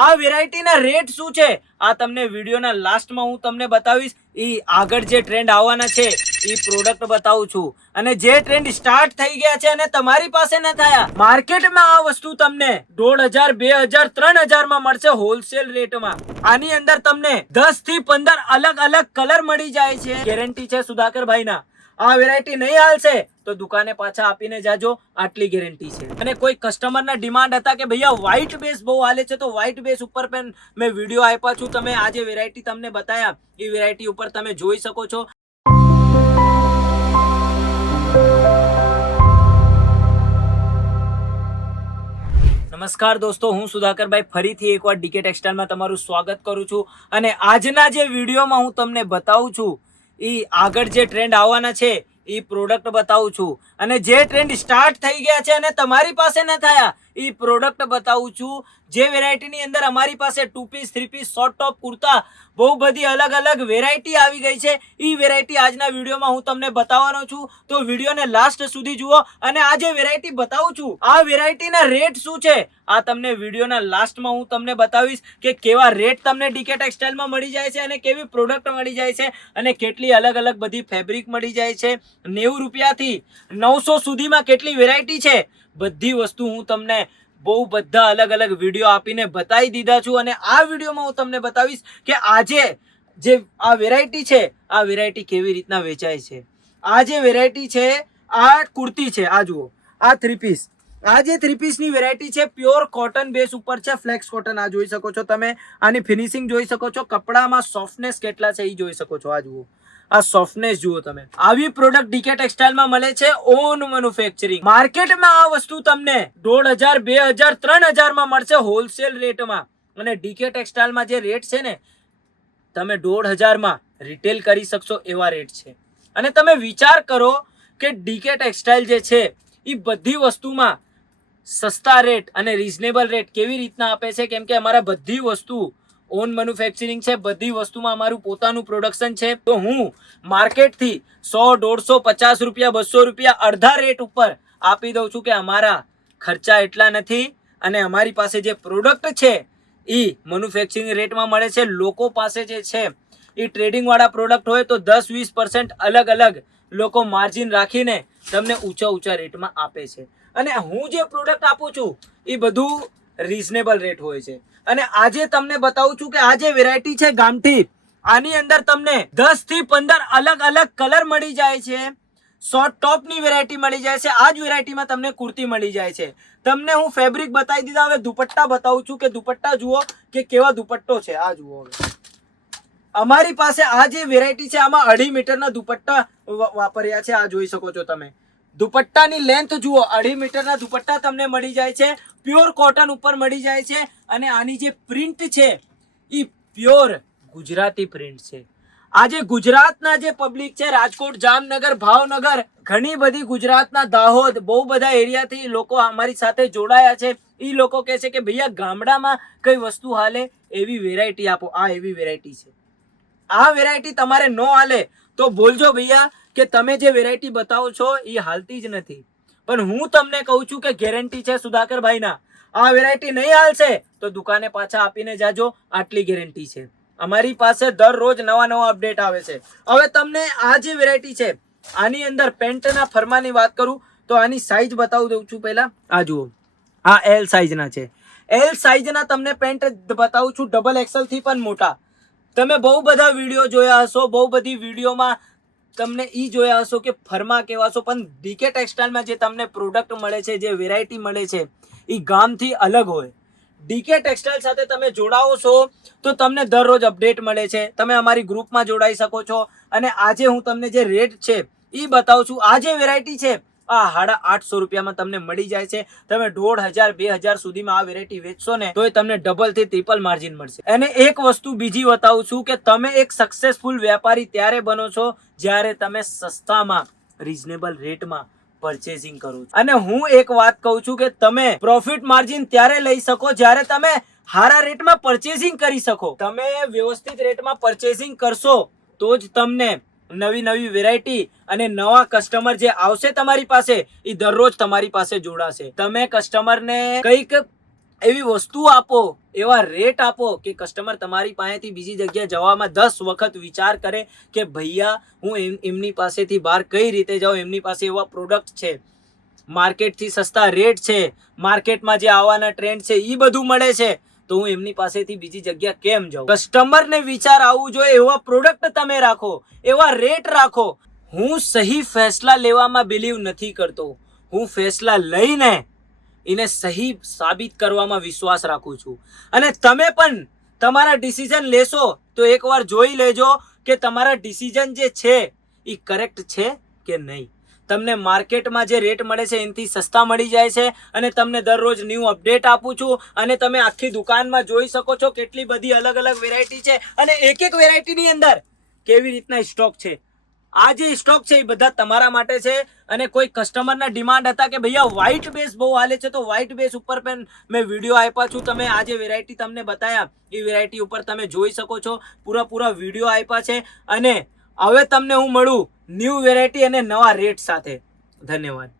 આ વેરાયટીના રેટ શું છે આ તમને વિડીયોના લાસ્ટમાં હું તમને બતાવીશ. આગળ જે ટ્રેન્ડ આવવાના છે એ પ્રોડક્ટ બતાવું છું, અને જે ટ્રેન્ડ સ્ટાર્ટ થઈ ગયા છે અને તમારી પાસે ન થયા, માર્કેટમાં આ વસ્તુ તમને 1500, 2000, 3000 માં મળશે હોલસેલ રેટમાં. આની અંદર તમને 10 થી 15 અલગ અલગ કલર મળી જાય છે. ગેરંટી છે સુધાકરભાઈ ના. આ વેરાયટી નહીં હાલશે તો દુકાને પાછા આપીને જાજો, આટલી ગેરંટી છે. અને કોઈ કસ્ટમર ના ડિમાન્ડ હતા કે ભૈયા વ્હાઈટ બેઝ બહુ હાલે છે, તો વ્હાઈટ બેઝ ઉપર પણ મેં વિડીયો આપ્યા છું. તમે આ જે વેરાયટી તમને બતાયા એ વેરાયટી ઉપર તમે જોઈ શકો છો. નમસ્કાર દોસ્તો, હું સુધાકરભાઈ ફરીથી એકવાર ડીકે ટેક્સટાઇલમાં તમારું સ્વાગત કરું છું. અને આજના જે વિડીયોમાં હું તમને બતાવું છું એ આગળ જે ટ્રેન્ડ આવવાના છે એ પ્રોડક્ટ બતાવું છું, અને જે ટ્રેન્ડ સ્ટાર્ટ થઈ ગયા છે અને તમારી પાસે ન થયા એ પ્રોડક્ટ બતાવું છું. જે વેરાયટીની અંદર અમારી પાસે 2 piece 3 piece short top kurta બહુ બધી અલગ અલગ વેરાયટી આવી ગઈ છે. એ વેરાયટી આજના વિડીયોમાં હું તમને બતાવવાનો છું, તો વિડીયોને લાસ્ટ સુધી જુઓ. અને આ જે વેરાયટી બતાવું છું આ વેરાયટીના રેટ શું છે આ તમને વિડીયોના લાસ્ટમાં હું તમને બતાવીશ કે કેવા રેટ તમને ડીકે ટેક્સટાઇલમાં મળી જાય છે, અને કેવી પ્રોડક્ટ મળી જાય છે, અને કેટલી અલગ અલગ બધી ફેબ્રિક મળી જાય છે. 90 રૂપિયાથી 900 સુધીમાં કેટલી વેરાયટી છે, બધી વસ્તુ હું તમને બહુ બધા અલગ અલગ વિડીયો આપીને બતાવી દીધા છું. અને આ વિડીયોમાં હું તમને બતાવીશ કે આજે જે આ વેરાયટી છે આ વેરાયટી કેવી રીતના વેચાય છે. આ જે વેરાયટી છે આ કુર્તી છે, આ જુઓ, આ 3 પીસ. આ જે 3 પીસની વેરાયટી છે પ્યોર કોટન બેઝ ઉપર છે, ફ્લેક્સ કોટન. આ જોઈ શકો છો તમે, આની ફિનિશિંગ જોઈ શકો છો, કપડામાં સોફ્ટનેસ કેટલા છે એ જોઈ શકો છો. આ જુઓ, આ સોફ્ટનેસ જુઓ તમે. આવી પ્રોડક્ટ ડીકે ટેક્સટાઇલમાં મળે છે ઓન મેન્યુફેક્ચરિંગ. માર્કેટમાં આ વસ્તુ તમને 1500, 2000, 3000 માં મળશે હોલસેલ રેટમાં. અને ડીકે ટેક્સટાઇલમાં જે રેટ છે ને, તમે 1500 માં રિટેલ કરી શકશો એવા રેટ છે. અને તમે વિચાર કરો કે ડીકે ટેક્સટાઇલ જે છે એ બધી વસ્તુમાં સસ્તા રેટ અને રીઝનેબલ રેટ કેવી રીતના આપે છે, કેમ કે અમારા બધી વસ્તુ ઓન મેન્યુફેક્ચરિંગ છે, બધી વસ્તુમાં અમારું પોતાનું પ્રોડક્શન છે. તો હું માર્કેટથી 100, 150, 50 રૂપિયા, 200 રૂપિયા અડધા રેટ ઉપર આપી દઉં છું કે અમારા ખર્ચા એટલા નથી, અને અમારી પાસે જે પ્રોડક્ટ છે એ મેન્યુફેક્ચરિંગ રેટમાં મળે છે. લોકો પાસે જે છે એ ટ્રેડિંગ વાળા પ્રોડક્ટ હોય તો 10-20% અલગ અલગ લોકો માર્જિન રાખીને તમને ઊંચા રેટમાં આપે છે. અને હું જે પ્રોડક્ટ આપું છું એ બધું રીઝનેબલ રેટ હોય છે. અને આજે તમને બતાવું છું કે આ જે વેરાયટી છે ગામઠી, આની અંદર તમને 10 થી 15 અલગ અલગ કલર મળી જાય છે. શોર્ટ ટોપ ની વેરાયટી મળી જાય છે. આ જ વેરાયટીમાં તમને કુર્તી મળી જાય છે. તમને હું ફેબ્રિક બતાવી દીધા, હવે દુપટ્ટા બતાવું છું કે દુપટ્ટા જુઓ કે કેવા દુપટ્ટો છે. આ જુઓ, અમારી પાસે આ જે વેરાયટી છે આમાં 2.5 મીટરના દુપટ્ટા વાપર્યા છે. આ જોઈ શકો છો તમે. દુપટ્ટાની લેન્થ જુઓ, 2.5 મીટરના દુપટ્ટા તમને મળી જાય છે. પ્યોર કોટન ઉપર મળી જાય છે. અને આની જે પ્રિન્ટ છે એ પ્યોર ગુજરાતી પ્રિન્ટ છે. આજે ગુજરાતના જે પબ્લિક છે, રાજકોટ, જામનગર, ભાવનગર, ઘણી બધી ગુજરાતના દાહોદ, બહુ બધા એરિયાથી લોકો અમારી સાથે જોડાયા છે. એ લોકો કહે છે કે ભૈયા ગામડામાં કઈ વસ્તુ હાલે એવી વેરાયટી આપો. આ એવી વેરાયટી છે. આ વેરાયટી તમારે ન હાલે તો બોલજો ભૈયા કે તમે જે વેરાયટી બતાવો છો એ હાલતી જ નથી. પણ હું તમને કહું છું કે ગેરંટી છે સુધાકરભાઈ ના. આ વેરાયટી નહીં હાલશે તો દુકાને પાછા આપીને જાજો, આટલી ગેરંટી છે. અમારી પાસે દરરોજ નવા અપડેટ આવે છે. હવે તમને આ જે વેરાયટી છે આની અંદર પેન્ટના ફરમાની વાત કરું તો આની સાઈઝ બતાવી દઉં છું. પહેલા આ જુઓ, આ L સાઈઝના છે. L સાઈઝના તમને પેન્ટ બતાવું છું, XXL થી પણ મોટા. તમે બહુ બધા વિડીયો જોયા હશો, બહુ બધી વિડીયોમાં તમને ઈ જોયા હશો કે ફરમા કેવા છો, પણ ડીકે ટેક્સટાઇલમાં જે તમને પ્રોડક્ટ મળે છે, જે વેરાયટી મળે છે એ ગામથી અલગ હોય. ડીકે ટેક્સટાઇલ સાથે તમે જોડાવો છો તો તમને દરરોજ અપડેટ મળે છે. તમે અમારી ગ્રુપમાં જોડાઈ શકો છો. અને આજે હું તમને જે રેટ છે એ બતાવું છું. આ જે વેરાયટી છે આ 850 રૂપિયામાં તમને મળી જાય છે. તમે 1500, 2000 સુધીમાં આ વેરાયટી વેચશો ને તો તમને ડબલ થી ટ્રિપલ માર્જિન મળશે. અને એક વસ્તુ બીજી બતાવું છું કે તમે એક સક્સેસફુલ વેપારી ત્યારે બનો છો જ્યારે તમે સસ્તામાં રીઝનેબલ રેટમાં પરચેસિંગ કરો છો. અને હું એક વાત કહું છું કે તમે પ્રોફિટ માર્જિન ત્યારે લઈ શકો જ્યારે તમે હારા રેટમાં પરચેસિંગ કરી શકો. તમે વ્યવસ્થિત રેટમાં પરચેસિંગ કરશો તો જ તમને નવી વેરાયટી અને નવા કસ્ટમર જે આવશે તમારી પાસે એ દરરોજ તમારી પાસે જોડાશે. તમે કસ્ટમરને કંઈક એવી વસ્તુ આપો, એવા રેટ આપો કે કસ્ટમર તમારી પાસેથી બીજી જગ્યાએ જવામાં 10 વખત વિચાર કરે કે ભૈયા હું એમની પાસેથી બહાર કઈ રીતે જાઉં, એમની પાસે એવા પ્રોડક્ટ છે, માર્કેટથી સસ્તા રેટ છે, માર્કેટમાં જે આવવાના ટ્રેન્ડ છે એ બધું મળે છે, તો હું એમની પાસેથી બીજી જગ્યા કેમ જાઉં. કસ્ટમરને વિચાર આવવું જોઈએ એવા પ્રોડક્ટ તમે રાખો, એવા રેટ રાખો. હું સહી ફેસલા લેવામાં બિલીવ નથી કરતો, હું ફેસલા લઈને એને સહી સાબિત કરવામાં વિશ્વાસ રાખું છું. અને તમે પણ તમારા ડિસિઝન લેશો તો એકવાર જોઈ લેજો કે તમારા ડિસિઝન જે છે એ કરેક્ટ છે કે નહીં. તમને માર્કેટમાં જે રેટ મળે છે એનાથી સસ્તા મળી જાય છે અને તમને દરરોજ ન્યૂ અપડેટ આપું છું અને તમે આખી દુકાનમાં જોઈ શકો છો કેટલી બધી અલગ અલગ વેરાયટી છે અને એક એક વેરાયટીની અંદર કેવી રીતના સ્ટોક છે. આ જે સ્ટોક છે એ બધા તમારા માટે છે. અને કોઈ કસ્ટમરના ડિમાન્ડ હતા કે ભૈયા વ્હાઇટ બેઝ બહુ હાલે છે, તો વ્હાઇટ બેઝ ઉપર પણ મેં વિડીયો આપ્યા છું. તમે આ જે વેરાયટી તમને બતાવ્યા એ વેરાયટી ઉપર તમે જોઈ શકો છો, પૂરા વિડીયો આપ્યા છે. અને હવે તમને હું મળું ન્યૂ વેરાયટી અને નવા રેટ સાથે. ધન્યવાદ.